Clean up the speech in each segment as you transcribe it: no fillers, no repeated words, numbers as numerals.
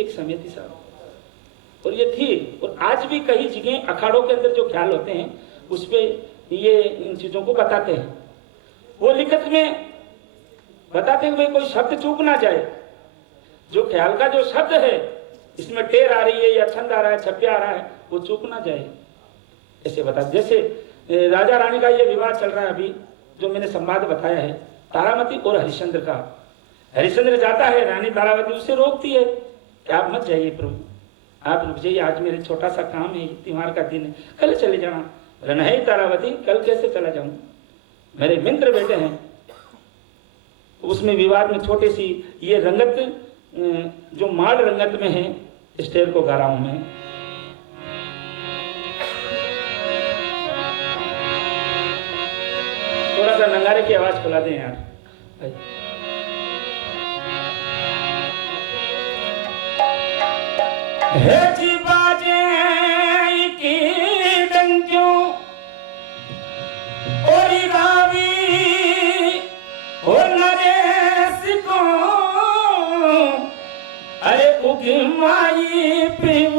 एक समिति साहब, और ये थी। और आज भी कई जगह अखाड़ों के अंदर जो ख्याल होते हैं उस पर ये इन चीज़ों को बताते हैं। वो लिखत में बताते हैं भाई कोई शब्द चूक ना जाए, जो ख्याल का जो शब्द है इसमें टेर आ रही है या छंद आ रहा है, छप्या आ रहा है, वो चूक ना जाए, ऐसे बता। जैसे राजा रानी का ये विवाद चल रहा है अभी, जो मैंने संवाद बताया है तारामती और हरिश्चंद्र का। हरिश्चंद्र जाता है, रानी तारावती उसे रोकती है कि आप मत जाइए प्रभु, आप रुक जाइए, आज मेरे छोटा सा काम है, त्योहार का दिन है, कल चले जाना। नहीं तारावती, कल कैसे चला जाऊं, मेरे मित्र बेटे हैं। उसमें विवाद में छोटी सी ये रंगत जो माड़ रंगत में है, स्टेर को गा रहा हूं मैं। थोड़ा सा नंगारे की आवाज खुला दें यार भाई। है जी बाजे की डंक्यों और रावी हो नरेश को, अरे उगमाई पिव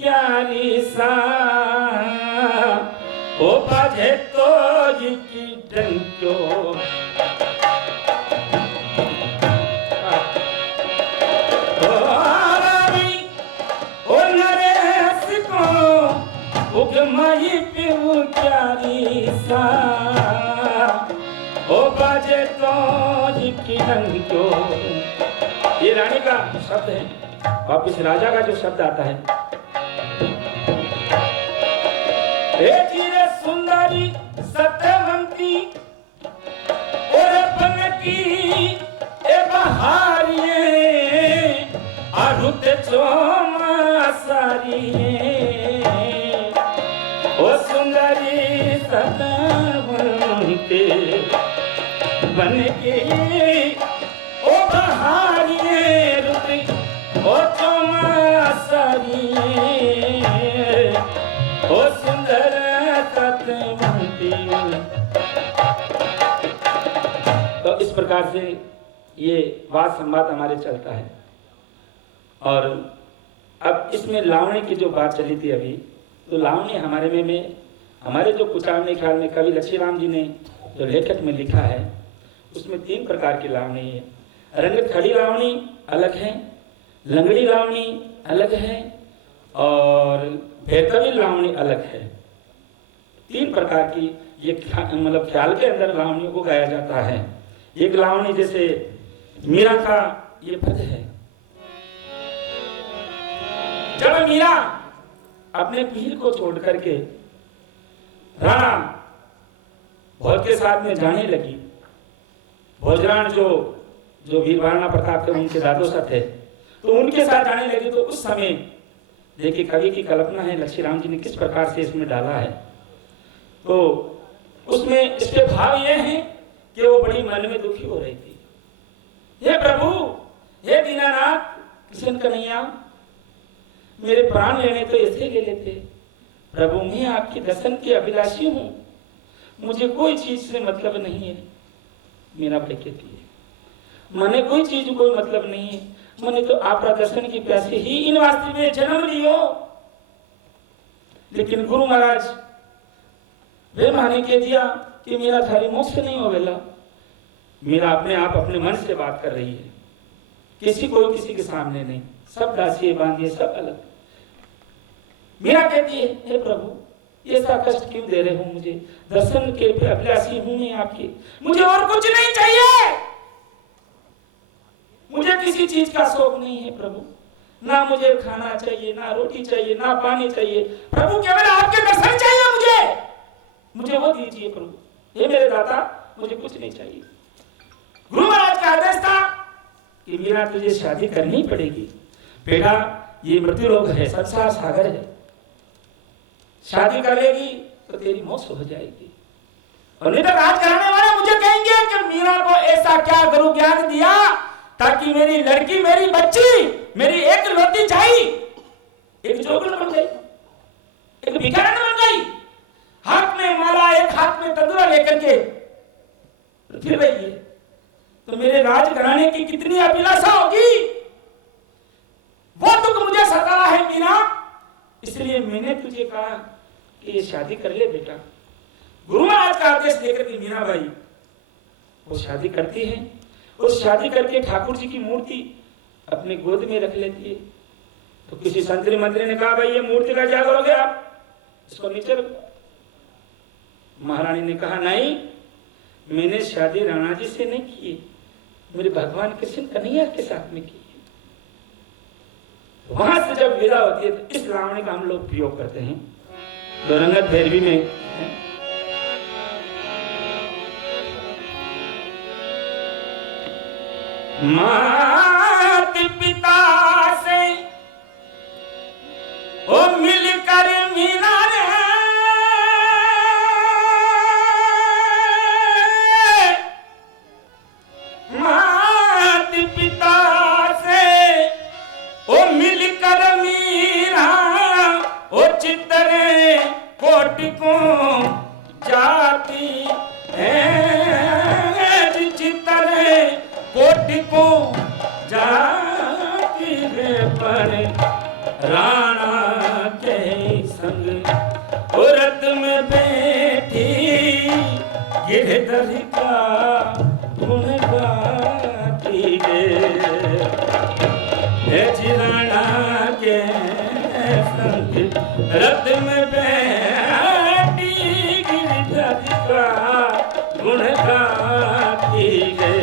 क्यारी सा ओ बाजे तो जी की डंक्यों। उगमाई पिव क्यारी सा ओ बाजे तो की डंक्यों। ये रानी का शब्द है, वापिस राजा का जो शब्द आता है। सुंदरी सत्यवंती और बनकी ए बहारिये आरुत चोमा सारिये ओ सुंदरी सत्यवंती बनकी ओ बहारिये रुत ओ चोमा सारिये ओ सुंदर सत्यवंती। तो इस प्रकार से ये वाद संवाद हमारे चलता है। और अब इसमें लावणी की जो बात चली थी अभी, तो लावणी हमारे में हमारे जो कुचारने ख्याल में कवि लक्ष्मीराम जी ने जो लेखक में लिखा है, उसमें 3 प्रकार की लावणी है। रंगत खड़ी लावणी अलग है, लंगड़ी लावणी अलग है और भेतवी लावणी अलग है। 3 प्रकार की ये मतलब ख्याल के अंदर लावणियों को गाया जाता है। एक लावणी जैसे मीरा का ये पद है, जब मीरा अपने पीर को छोड़ करके राणा भोज के साथ में जाने लगी, भोजराण जो वीर महाराणा प्रताप थे उनके दादोसा थे, तो उनके साथ जाने लगी। तो उस समय देखिए कवि की कल्पना है, लक्ष्मीराम जी ने किस प्रकार से इसमें डाला है। तो उसमें इसके भाव ये हैं कि वो बड़ी मन में दुखी हो रही थी। हे प्रभु, हे दीनानाथ, कृष्ण कन्हैया, मेरे प्राण लेने तो ऐसे ले लेते। प्रभु, मैं आपके दर्शन की अभिलाषी हूँ, मुझे कोई चीज से मतलब नहीं है। मीरा भाई कहती है, मने कोई चीज कोई मतलब नहीं है, मैंने तो आपका दर्शन की प्यासे ही इन वास्ते में जन्म लियो। लेकिन गुरु महाराज वे माने कह दिया कि मेरा थारी मोक्ष नहीं होवेला। मेरा अपने आप अपने मन से बात कर रही है, किसी कोई किसी के सामने नहीं, सब दासिये बांधिए, सब अलग। मीरा कहती है, हे प्रभु, ऐसा कष्ट क्यों दे रहे हो मुझे, दर्शन के अभिलाषी हूं मैं आपकी, मुझे और कुछ नहीं चाहिए, मुझे किसी चीज का शौक नहीं है प्रभु, ना मुझे खाना चाहिए, ना रोटी चाहिए, ना पानी चाहिए। प्रभु, केवल आपके दर्शन चाहिए मुझे वो दीजिए प्रभु, हे मेरे दाता, मुझे कुछ नहीं चाहिए। गुरु महाराज का आदेश था कि मीरा तुझे शादी करनी पड़ेगी बेटा, ये मृत्यु लोक है, संसार सागर है, शादी करेगी तो तेरी मौत हो जाएगी। और नहीं तो राज कराने वाले मुझे कहेंगे कि मीरा को ऐसा क्या गुरु ज्ञान दिया ताकि मेरी लड़की, मेरी बच्ची, मेरी एक लौती जाई एक जोगन बन गई, एक भिखारन बन गई, हाथ में माला, एक हाथ में तंदुरा लेकर के फिर रही है। तो मेरे राज घराने की कितनी अभिलाषा होगी। वो दुख मुझे सता रहा है मीरा, इसलिए मैंने तुझे कहा कि ये शादी कर ले बेटा। गुरु महाराज का आदेश लेकर के मीराबाई वो शादी करती है और शादी करके ठाकुर जी की मूर्ति अपने गोद में रख लेती है। तो किसी संतरी मंत्री ने कहा भाई ये मूर्ति का क्या करोगे आप, इसको नीचे रखो। महारानी ने कहा नहीं, मैंने शादी राणा जी से नहीं की, मेरे भगवान कृष्ण कन्हैया के साथ में की। वहां से जब विदा होती है तो इस लावणी का हम लोग प्रयोग करते हैं जो रंगत भैरवी में है। मात पिता से ओ मिलकर मीना रे, मात पिता से ओ मिलकर मीरा ओ चितरे कोटि को जाती है, चितरे कोटि को जाती है पर राणा के संग औरत में बैठी गिरधर का गुण गाती है। राणा के संग रथ में बैठी गिरधर का गुण गाती है।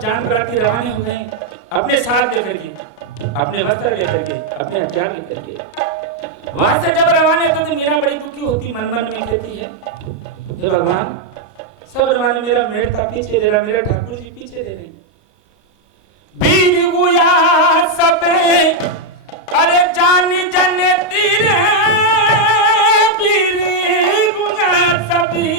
जानवर की रवाने हो गए अपने साथ लेकर के, अपने वस्त्र लेकर के, अपने हथियार लेकर के। वहां से जब रवाने होते तो मीरा बड़ी दुखी होती, मन मन में कहती है हे भगवान, सब रवाने मेरा मेड़ था पीछे ले रहा, मेरा ठाकुर जी पीछे ले रहे। वीर गुया सबे अरे जानी जने तीर, वीर गुया सभी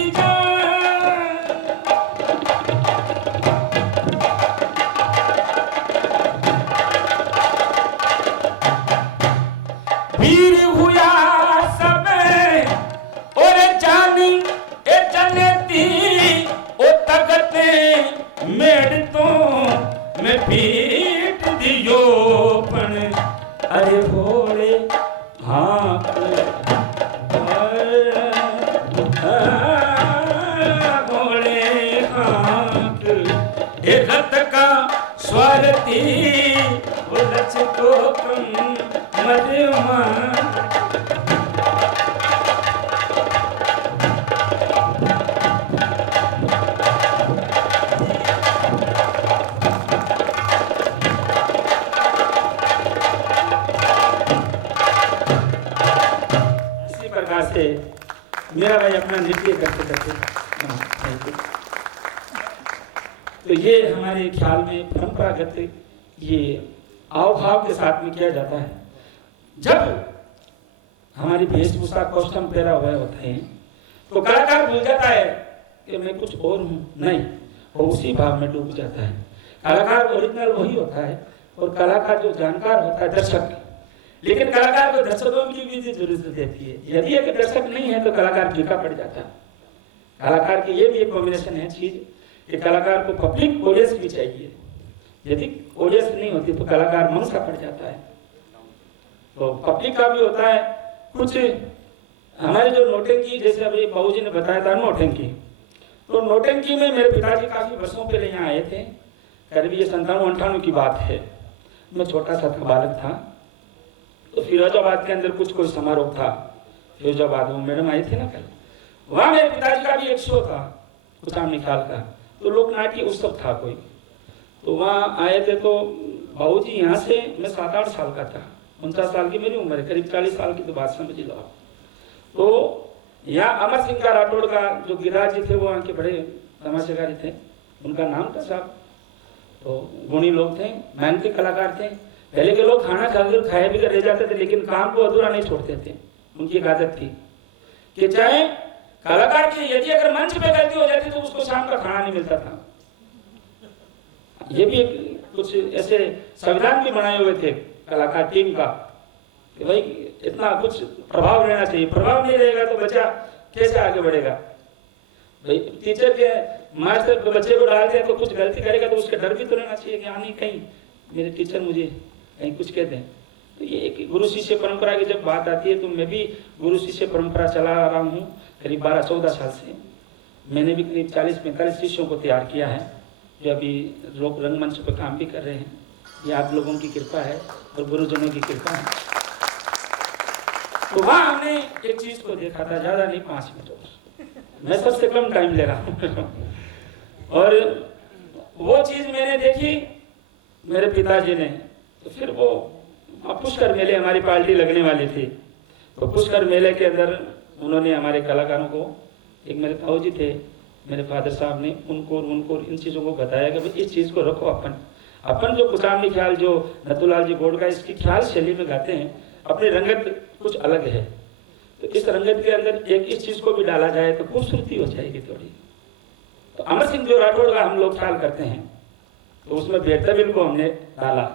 वीर हुआ सबे और जानी ए जनेती ओ तगते मेड़ तो मैं पीट दियो पण अरे भोले हाँक भोले हाँक ए रथ का स्वारती वो लच को कम इसी प्रकार से मेरा भाई अपना नृत्य करते करते, तो ये हमारे ख्याल में परंपरागत ये आव भाव के साथ में किया जाता है। जब हमारी वेशभूषा कॉस्ट्यूम पहरा हुआ होते हैं तो कलाकार भूल जाता है कि मैं कुछ और हूँ, नहीं, वो उसी भाव में डूब जाता है। कलाकार ओरिजिनल वही होता है और कलाकार जो जानकार होता है दर्शक, लेकिन कलाकार को दर्शकों की भी जरूरत रहती है। यदि एक दर्शक नहीं है तो कलाकार फीका पड़ जाता है। कलाकार की ये भी एक कॉम्बिनेशन है चीज कि कलाकार को पब्लिक ऑडियंस भी चाहिए, यदि ऑडियंस नहीं होती तो कलाकार मंसा पड़ जाता है। तो पब्लिक का भी होता है कुछ। हमारे जो नौटंकी, जैसे अभी बाबूजी ने बताया था नौटंकी, तो नौटंकी में मेरे पिताजी काफी वर्षों पहले यहाँ आए थे, करीब ये 97-98 की बात है। मैं छोटा सा था, बालक था। तो फिरोजाबाद के अंदर कुछ कोई समारोह था, फिरोजाबाद में मैडम आई थी ना कल, वहाँ मेरे पिताजी का भी एक शो था कुछ आम निकाल का, तो लोक नाट्य उत्सव था कोई। तो वहाँ आए थे तो बाबूजी यहाँ से, मैं 7-8 साल का था, 49 साल की मेरी उम्र है, करीब 40 साल की तो बात समझ लो आप। तो यहाँ अमर सिंह का राठौड़ का जो गिरिराज जी थे वो वहाँ के बड़े तमाशेगारी थे, उनका नाम था साहब। तो गुणी लोग थे, मेहनती कलाकार थे। पहले के लोग खाना खाए भी रह जाते थे, लेकिन काम को अधूरा नहीं छोड़ते थे। उनकी एक आदत थी कि चाहे कलाकार की यदि अगर मंच पे गलती हो जाती तो उसको शाम का खाना नहीं मिलता था। ये भी एक कुछ ऐसे संविधान भी बनाए हुए थे कलाकार टीम का कि भाई इतना कुछ प्रभाव रहना चाहिए, प्रभाव नहीं रहेगा तो बच्चा कैसे आगे बढ़ेगा। भाई टीचर के मास्टर बच्चे को डालते हैं तो कुछ गलती करेगा तो उसका डर भी तो रहना चाहिए कि हाँ नहीं कहीं मेरे टीचर मुझे कहीं कुछ कहते हैं। तो ये एक गुरु शिष्य परंपरा की जब बात आती है तो मैं भी गुरु शिष्य परंपरा चला रहा हूँ करीब 12-14 साल से। मैंने भी करीब 40-45 शिष्यों को तैयार किया है जो अभी लोक रंगमंच पर काम भी कर रहे हैं। ये आप लोगों की कृपा है और गुरुजनों की कृपा है। तो वहाँ हमने एक चीज को देखा था, ज्यादा नहीं 5 मिनट, मैं सबसे कम टाइम ले रहा हूँ और वो चीज मैंने देखी मेरे पिताजी ने। तो फिर वो पुष्कर मेले हमारी पार्टी लगने वाली थी, तो पुष्कर मेले के अंदर उन्होंने हमारे कलाकारों को, एक मेरे ताऊजी थे मेरे फादर साहब ने, उनको इन चीज़ों को बताया कि भाई इस चीज़ को रखो। अपन जो कुचामनी ख्याल जो नथुलाल जी गोड़ का इसकी ख्याल शैली में गाते हैं, अपनी रंगत कुछ अलग है, तो इस रंगत के अंदर एक इस चीज़ को भी डाला जाए तो खूबसूरती हो जाएगी थोड़ी। तो अमर सिंह जो राठौड़ का हम लोग ख्याल करते हैं तो उसमें बेरतबिल को हमने डाला।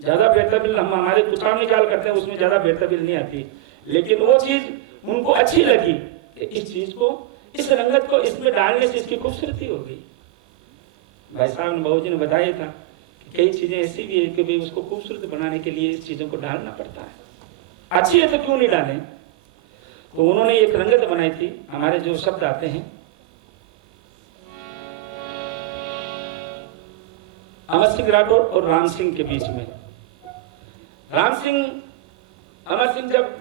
ज़्यादा बेरतबिल हम हमारे कुचामनी ख्याल करते हैं उसमें ज़्यादा बेरतबिल नहीं आती, लेकिन वो चीज़ उनको अच्छी लगी कि इस चीज़ को, इस रंगत को इसमें डालने से इसकी खूबसूरती हो गई। भाई साहब ने बाबू जी ने बताया था कि कई चीज़ें ऐसी भी है कि भाई उसको खूबसूरत बनाने के लिए इस चीज़ों को डालना पड़ता है, अच्छी है तो क्यों नहीं डालें। तो उन्होंने एक रंगत बनाई थी, हमारे जो शब्द आते हैं अमर सिंह राठौड़ और राम सिंह के बीच में। अमर सिंह जब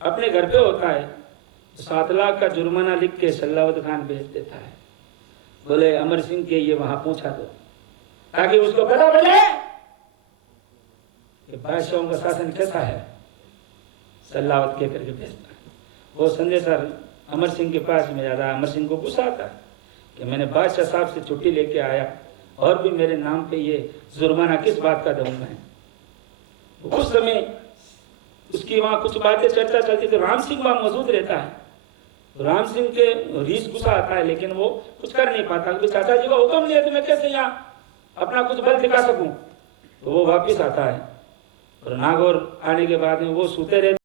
अपने घर पे होता है तो 7 लाख का जुर्माना लिख के सल्लावत खान भेज देता है, बोले अमर सिंह के ये वहां पहुंचा दो ताकि उसको पता चले कि बादशाहों का शासन कैसा है। सल्लावत कह करके भेजता है। वो संजय सर अमर सिंह के पास में जाता है। अमर सिंह को गुस्सा आता है कि मैंने बादशाह साहब से छुट्टी लेके आया और भी मेरे नाम पे ये जुर्माना किस बात का दूं मैं। उस समय उसकी वहाँ कुछ बातें चर्चा चलती तो राम सिंह वहाँ मौजूद रहता है। तो राम सिंह के रीस गुस्सा आता है लेकिन वो कुछ कर नहीं पाता क्योंकि चाचा जी का हुक्म लिया तो मैं कैसे यहाँ अपना कुछ बल दिखा सकूं। तो वो वापिस आता है और नागौर आने के बाद में वो सोते रहते